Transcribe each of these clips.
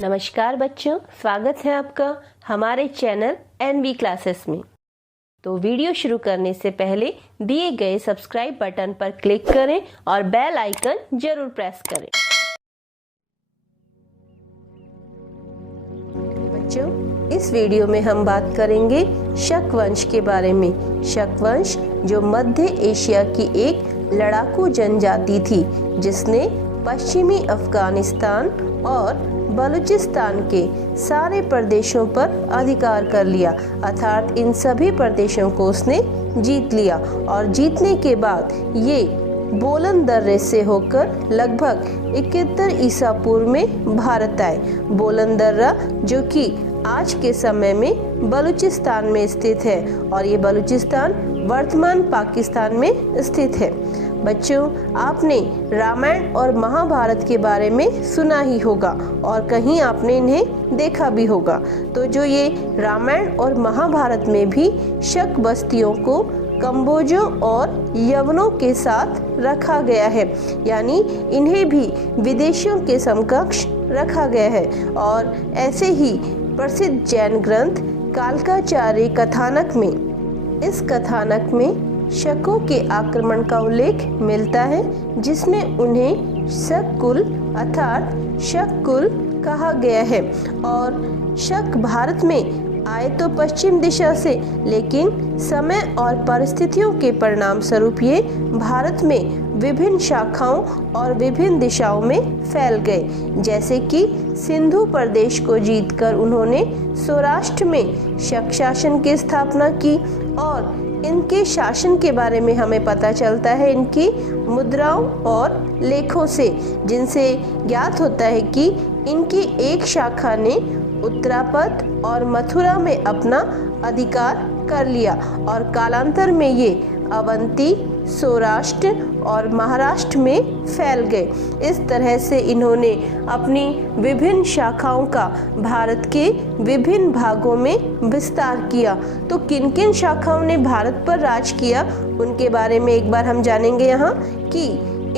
नमस्कार बच्चों, स्वागत है आपका हमारे चैनल एनवी क्लासेस में। तो वीडियो शुरू करने से पहले दिए गए सब्सक्राइब बटन पर क्लिक करें और बेल आइकन जरूर प्रेस करें। बच्चों, इस वीडियो में हम बात करेंगे शक वंश के बारे में। शक वंश जो मध्य एशिया की एक लड़ाकू जनजाति थी जिसने पश्चिमी अफगानिस्तान और बलूचिस्तान के सारे प्रदेशों पर अधिकार कर लिया, अर्थात इन सभी प्रदेशों को उसने जीत लिया। और जीतने के बाद ये बोलन दर्रे से होकर लगभग 71 ईसा पूर्व में भारत आए। बोलन दर्रा जो कि आज के समय में बलूचिस्तान में स्थित है और ये बलूचिस्तान वर्तमान पाकिस्तान में स्थित है। बच्चों, आपने रामायण और महाभारत के बारे में सुना ही होगा और कहीं आपने इन्हें देखा भी होगा। तो जो ये रामायण और महाभारत में भी शक बस्तियों को कंबोजों और यवनों के साथ रखा गया है, यानी इन्हें भी विदेशियों के समकक्ष रखा गया है। और ऐसे ही प्रसिद्ध जैन ग्रंथ कालकाचार्य कथानक में, इस कथानक में शकों के आक्रमण का उल्लेख मिलता है, जिसमें उन्हें शक कुल अर्थात शक कुल कहा गया है। और शक भारत में आए तो पश्चिम दिशा से, लेकिन समय और परिस्थितियों के परिणाम स्वरूप ये भारत में विभिन्न शाखाओं और विभिन्न दिशाओं में फैल गए। जैसे कि सिंधु प्रदेश को जीतकर उन्होंने सौराष्ट्र में शक शासन की स्थापना की। और इनके शासन के बारे में हमें पता चलता है इनकी मुद्राओं और लेखों से, जिनसे ज्ञात होता है कि इनकी एक शाखा ने उत्तरापथ और मथुरा में अपना अधिकार कर लिया और कालांतर में ये अवंती, सौराष्ट्र और महाराष्ट्र में फैल गए। इस तरह से इन्होंने अपनी विभिन्न शाखाओं का भारत के विभिन्न भागों में विस्तार किया। तो किन किन शाखाओं ने भारत पर राज किया उनके बारे में एक बार हम जानेंगे यहाँ कि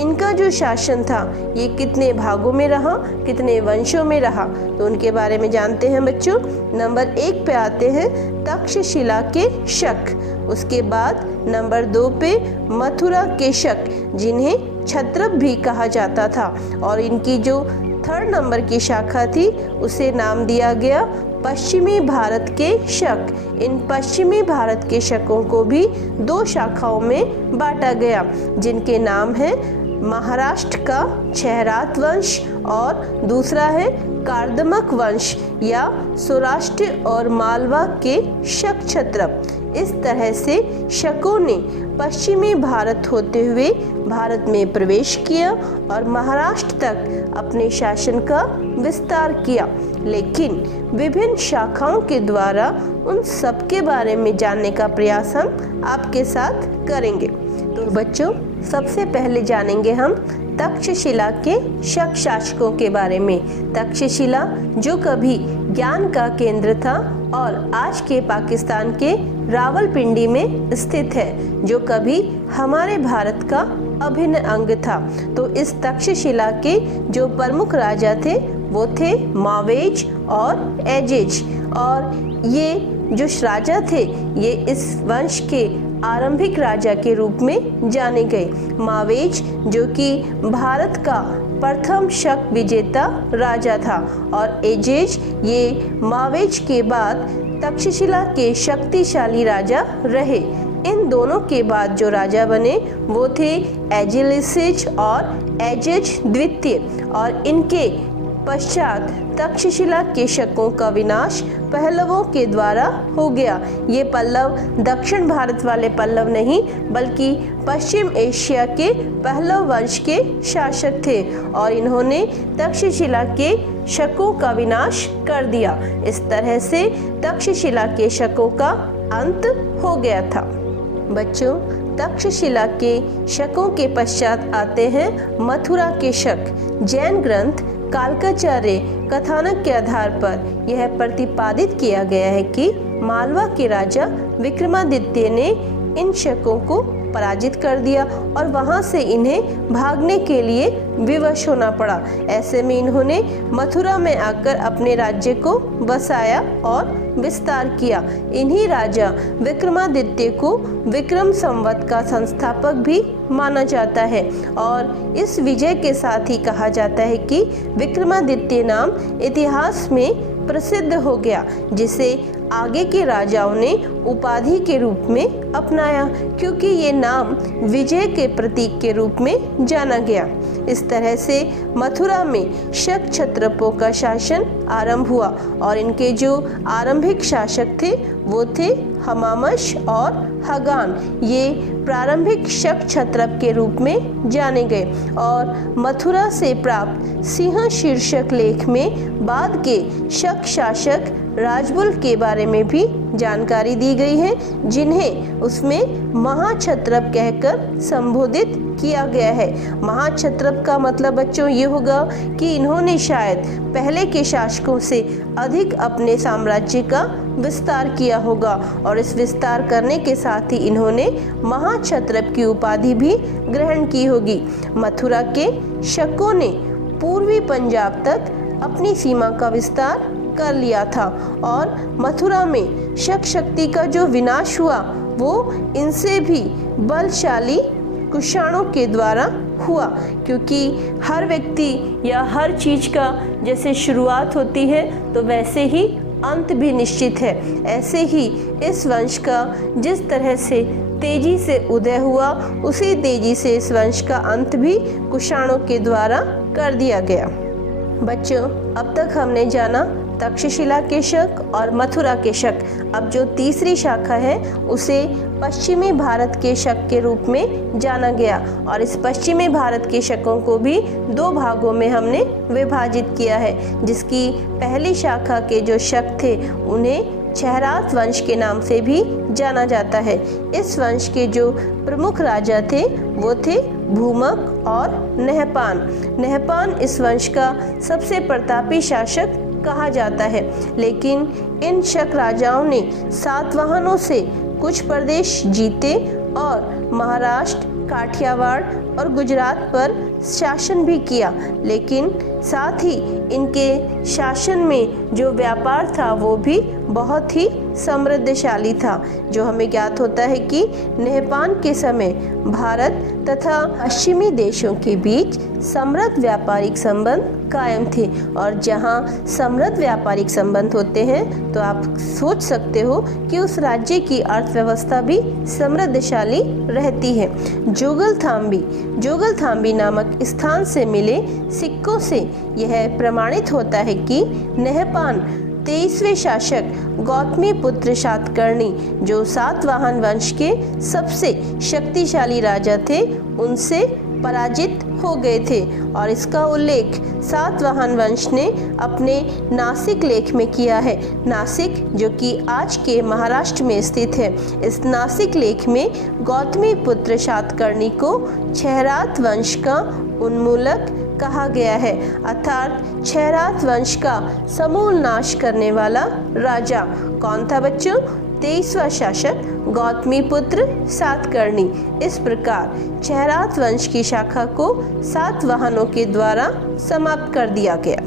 इनका जो शासन था ये कितने भागों में रहा, कितने वंशों में रहा। तो उनके बारे में जानते हैं बच्चों। नंबर 1 पे आते हैं तक्षशिला के शक। उसके बाद नंबर 2 पे मथुरा के शक, जिन्हें क्षत्रप भी कहा जाता था। और इनकी जो 3rd नंबर की शाखा थी उसे नाम दिया गया पश्चिमी भारत के शक। इन पश्चिमी भारत के शकों को भी 2 शाखाओं में बांटा गया, जिनके नाम हैं महाराष्ट्र का क्षहरात वंश और दूसरा है कार्दमक वंश या सौराष्ट्र और मालवा के शक क्षत्रप। इस तरह से शकों ने पश्चिमी भारत होते हुए भारत में प्रवेश किया और महाराष्ट्र तक अपने शासन का विस्तार किया। लेकिन विभिन्न शाखाओं के द्वारा उन सब के बारे में जानने का प्रयास हम आपके साथ करेंगे। तो बच्चों, सबसे पहले जानेंगे हम तक्षशिला के शक शासकों के बारे में। तक्षशिला जो कभी ज्ञान का केंद्र था और आज के पाकिस्तान के रावलपिंडी में स्थित है, जो कभी हमारे भारत का अभिन्न अंग था। तो इस तक्षशिला के जो प्रमुख राजा थे वो थे मावेज और एजेज। और ये जो राजा थे ये इस वंश के आरंभिक राजा के रूप में जाने गए। मावेज जो कि भारत का प्रथम शक विजेता राजा था और एजेज ये मावेज के बाद तक्षशिला के शक्तिशाली राजा रहे। इन दोनों के बाद जो राजा बने वो थे एजिलिसिज और एजेज द्वितीय। और इनके पश्चात तक्षशिला के शकों का विनाश पल्लवों के द्वारा हो गया। ये पल्लव दक्षिण भारत वाले पल्लव नहीं बल्कि पश्चिम एशिया के पल्लव वंश के शासक थे और इन्होंने तक्षशिला के शकों का विनाश कर दिया। इस तरह से तक्षशिला के शकों का अंत हो गया था। बच्चों, तक्षशिला के शकों के पश्चात आते हैं मथुरा के शक। जैन ग्रंथ कालकाचार्य कथानक के आधार पर यह प्रतिपादित किया गया है कि मालवा के राजा विक्रमादित्य ने इन शकों को पराजित कर दिया और वहां से इन्हें भागने के लिए विवश होना पड़ा। ऐसे में इन्होंने मथुरा में आकर अपने राज्य को बसाया और विस्तार किया। इन्हीं राजा विक्रमादित्य को विक्रम संवत का संस्थापक भी माना जाता है और इस विजय के साथ ही कहा जाता है कि विक्रमादित्य नाम इतिहास में प्रसिद्ध हो गया, जिसे आगे के राजाओं ने उपाधि के रूप में अपनाया, क्योंकि ये नाम विजय के प्रतीक के रूप में जाना गया। इस तरह से मथुरा में शक क्षत्रपों का शासन आरंभ हुआ और इनके जो आरंभिक शासक थे वो थे हमामश और हगान। ये प्रारंभिक शक क्षत्रप के रूप में जाने गए और मथुरा से प्राप्त सिंह शीर्षक लेख में बाद के शक शासक राजबुल के बारे में भी जानकारी दी गई है, जिन्हें उसमें महाक्षत्रप कहकर संबोधित किया गया है। महाक्षत्रप का मतलब बच्चों ये होगा कि इन्होंने शायद पहले के शासकों से अधिक अपने साम्राज्य का विस्तार किया होगा और इस विस्तार करने के साथ ही इन्होंने महाक्षत्रप की उपाधि भी ग्रहण की होगी। मथुरा के शकों ने पूर्वी पंजाब तक अपनी सीमा का विस्तार कर लिया था और मथुरा में शक शक्ति का जो विनाश हुआ वो इनसे भी बलशाली कुषाणों के द्वारा हुआ, क्योंकि हर व्यक्ति या हर चीज का जैसे शुरुआत होती है तो वैसे ही अंत भी निश्चित है। ऐसे ही इस वंश का जिस तरह से तेजी से उदय हुआ उसी तेजी से इस वंश का अंत भी कुषाणों के द्वारा कर दिया गया। बच्चों, अब तक हमने जाना तक्षशिला के शक और मथुरा के शक। अब जो तीसरी शाखा है उसे पश्चिमी भारत के शक के रूप में जाना गया और इस पश्चिमी भारत के शकों को भी दो भागों में हमने विभाजित किया है, जिसकी पहली शाखा के जो शक थे उन्हें छहरात वंश के नाम से भी जाना जाता है। इस वंश के जो प्रमुख राजा थे वो थे भूमक और नहपान। नहपान इस वंश का सबसे प्रतापी शासक कहा जाता है, लेकिन इन शक राजाओं ने सातवाहनों से कुछ प्रदेश जीते और महाराष्ट्र, काठियावाड़ और गुजरात पर शासन भी किया, लेकिन साथ ही इनके शासन में जो व्यापार था वो भी बहुत ही समृद्धशाली था। जो हमें ज्ञात होता है कि नहपान के समय भारत तथा पश्चिमी देशों के बीच समृद्ध व्यापारिक संबंध कायम थे और जहां समृद्ध व्यापारिक संबंध होते हैं तो आप सोच सकते हो कि उस राज्य की अर्थव्यवस्था भी समृद्धशाली रहती है। जोगलथाम्बी नामक स्थान से मिले सिक्कों से यह प्रमाणित होता है कि नहपान 23वें शासक गौतमी पुत्र सातकर्णी, जो सातवाहन वंश के सबसे शक्तिशाली राजा थे, उनसे पराजित हो गए थे और इसका उल्लेख सातवाहन वंश ने अपने नासिक लेख में किया है। नासिक जो कि आज के महाराष्ट्र में स्थित है, इस नासिक लेख में गौतमी पुत्र सातकर्णी को छहरात वंश का उन्मूलक कहा गया है, अर्थात छहरात वंश का समूल नाश करने वाला राजा। कौन था बच्चों? 23वां शासक गौतमी पुत्र सातकर्णी। इस प्रकार छहरात वंश की शाखा को सातवाहनों के द्वारा समाप्त कर दिया गया।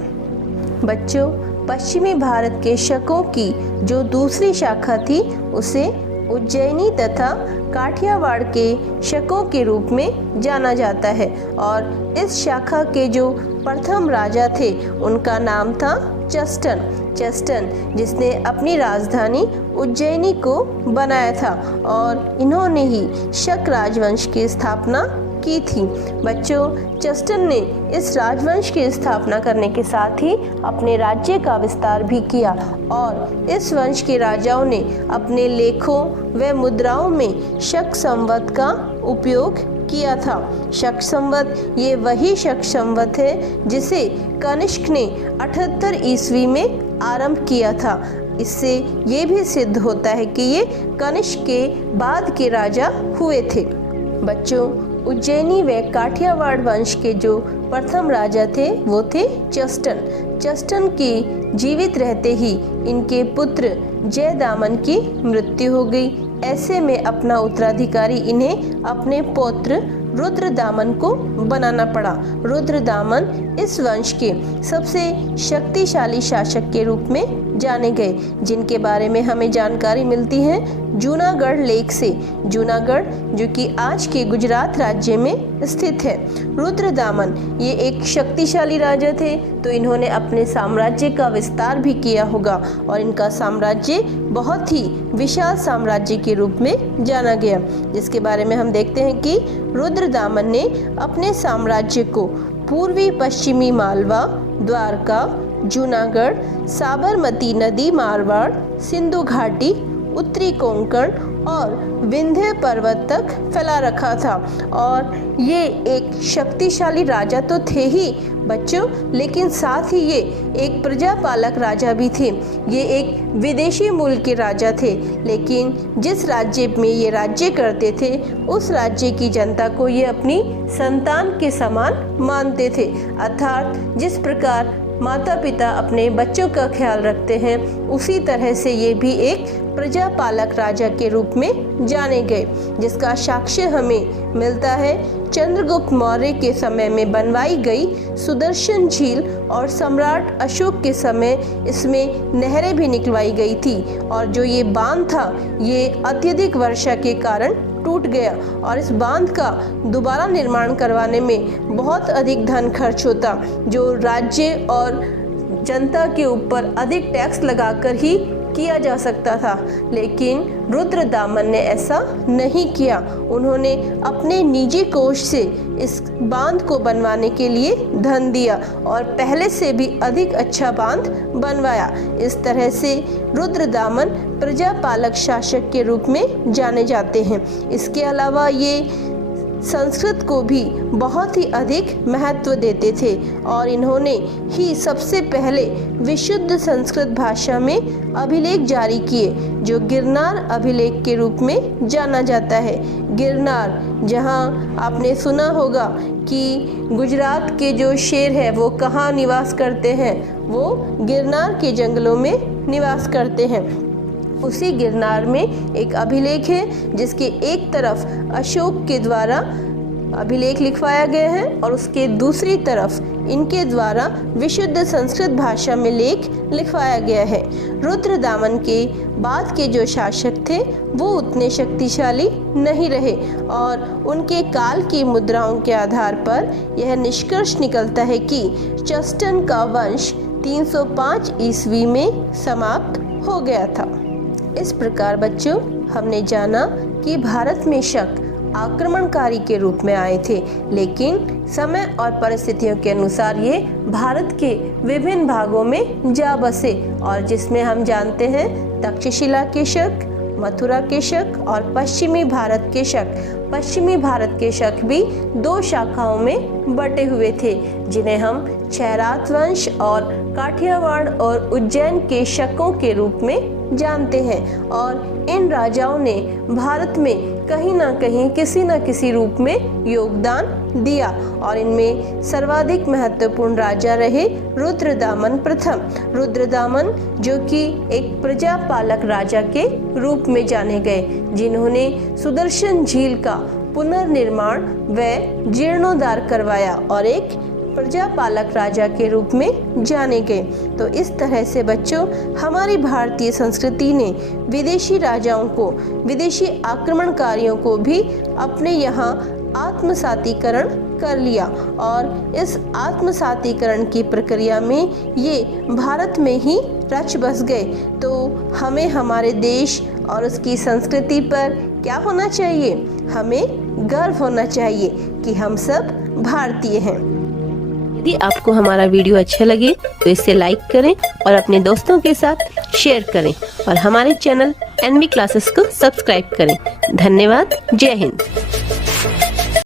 बच्चों, पश्चिमी भारत के शकों की जो दूसरी शाखा थी उसे उज्जैनी तथा काठियावाड़ के शकों के रूप में जाना जाता है और इस शाखा के जो प्रथम राजा थे उनका नाम था चस्टन, जिसने अपनी राजधानी उज्जैनी को बनाया था और इन्होंने ही शक राजवंश की स्थापना की थी। बच्चों, चस्टन ने इस राजवंश की स्थापना करने के साथ ही अपने राज्य का विस्तार भी किया और इस वंश के राजाओं ने अपने लेखों व मुद्राओं में शक संवत का उपयोग किया था। शक संवत ये वही शक संवत है जिसे कनिष्क ने 78 ईस्वी में आरंभ किया था। इससे ये भी सिद्ध होता है कि ये कनिष्क के बाद के राजा हुए थे। बच्चों, उज्जैनी व काठियावाड़ वंश के जो प्रथम राजा थे वो थे चस्टन की जीवित रहते ही इनके पुत्र जयदामन की मृत्यु हो गई। ऐसे में अपना उत्तराधिकारी इन्हें अपने पौत्र रुद्रदामन को बनाना पड़ा। रुद्रदामन इस वंश के सबसे शक्तिशाली शासक के रूप में जाने गए, जिनके बारे में हमें जानकारी मिलती है जूनागढ़ लेक से। जूनागढ़ जो कि आज के गुजरात राज्य में स्थित है। रुद्रदामन ये एक शक्तिशाली राजा थे, तो इन्होंने अपने साम्राज्य का विस्तार भी किया होगा और इनका साम्राज्य बहुत ही विशाल साम्राज्य के रूप में जाना गया, जिसके बारे में हम देखते हैं कि रुद्रदामन ने अपने साम्राज्य को पूर्वी पश्चिमी मालवा, द्वारका, जूनागढ़, साबरमती नदी, मारवाड़, सिंधु घाटी, उत्तरी कोंकण और विंध्य पर्वत तक फैला रखा था। और ये एक शक्तिशाली राजा तो थे ही बच्चों, लेकिन साथ ही ये एक प्रजापालक राजा भी थे। ये एक विदेशी मूल के राजा थे, लेकिन जिस राज्य में ये राज्य करते थे उस राज्य की जनता को ये अपनी संतान के समान मानते थे। अर्थात जिस प्रकार माता पिता अपने बच्चों का ख्याल रखते हैं, उसी तरह से ये भी एक प्रजापालक राजा के रूप में जाने गए, जिसका साक्ष्य हमें मिलता है चंद्रगुप्त मौर्य के समय में बनवाई गई सुदर्शन झील, और सम्राट अशोक के समय इसमें नहरें भी निकलवाई गई थी। और जो ये बांध था ये अत्यधिक वर्षा के कारण टूट गया, और इस बांध का दोबारा निर्माण करवाने में बहुत अधिक धन खर्च होता, जो राज्य और जनता के ऊपर अधिक टैक्स लगाकर ही किया जा सकता था। लेकिन रुद्रदामन ने ऐसा नहीं किया। उन्होंने अपने निजी कोष से इस बांध को बनवाने के लिए धन दिया और पहले से भी अधिक अच्छा बांध बनवाया। इस तरह से रुद्रदामन प्रजापालक शासक के रूप में जाने जाते हैं। इसके अलावा ये संस्कृत को भी बहुत ही अधिक महत्व देते थे और इन्होंने ही सबसे पहले विशुद्ध संस्कृत भाषा में अभिलेख जारी किए, जो गिरनार अभिलेख के रूप में जाना जाता है। गिरनार, जहां आपने सुना होगा कि गुजरात के जो शेर है वो कहाँ निवास करते हैं, वो गिरनार के जंगलों में निवास करते हैं। उसी गिरनार में एक अभिलेख है जिसके एक तरफ अशोक के द्वारा अभिलेख लिखवाया गया है और उसके दूसरी तरफ इनके द्वारा विशुद्ध संस्कृत भाषा में लेख लिखवाया गया है। रुद्रदामन के बाद के जो शासक थे वो उतने शक्तिशाली नहीं रहे और उनके काल की मुद्राओं के आधार पर यह निष्कर्ष निकलता है कि चस्टन का वंश 305 ईस्वी में समाप्त हो गया था। इस प्रकार बच्चों हमने जाना कि भारत में शक आक्रमणकारी के रूप में आए थे, लेकिन समय और परिस्थितियों के अनुसार ये भारत के विभिन्न भागों में जा बसे, और जिसमें हम जानते हैं तक्षशिला के शक, मथुरा के शक और पश्चिमी भारत के शक। पश्चिमी भारत के शक भी दो शाखाओं में बटे हुए थे, जिन्हें हम क्षैरात वंश और काठियावाड़ और उज्जैन के शकों के रूप में जानते हैं। और इन राजाओं ने भारत में कहीं ना कहीं किसी न किसी रूप में योगदान दिया और इनमें सर्वाधिक महत्वपूर्ण राजा रहे रुद्रदामन प्रथम। रुद्रदामन जो कि एक प्रजापालक राजा के रूप में जाने गए, जिन्होंने सुदर्शन झील का पुनर्निर्माण व जीर्णोद्धार करवाया और एक प्रजापालक राजा के रूप में जाने गए। तो इस तरह से बच्चों हमारी भारतीय संस्कृति ने विदेशी राजाओं को, विदेशी आक्रमणकारियों को भी अपने यहाँ आत्मसातीकरण कर लिया और इस आत्मसातीकरण की प्रक्रिया में ये भारत में ही रच बस गए। तो हमें हमारे देश और उसकी संस्कृति पर क्या होना चाहिए? हमें गर्व होना चाहिए कि हम सब भारतीय हैं। यदि आपको हमारा वीडियो अच्छा लगे तो इसे लाइक करें और अपने दोस्तों के साथ शेयर करें और हमारे चैनल एनबी क्लासेस को सब्सक्राइब करें। धन्यवाद। जय हिंद।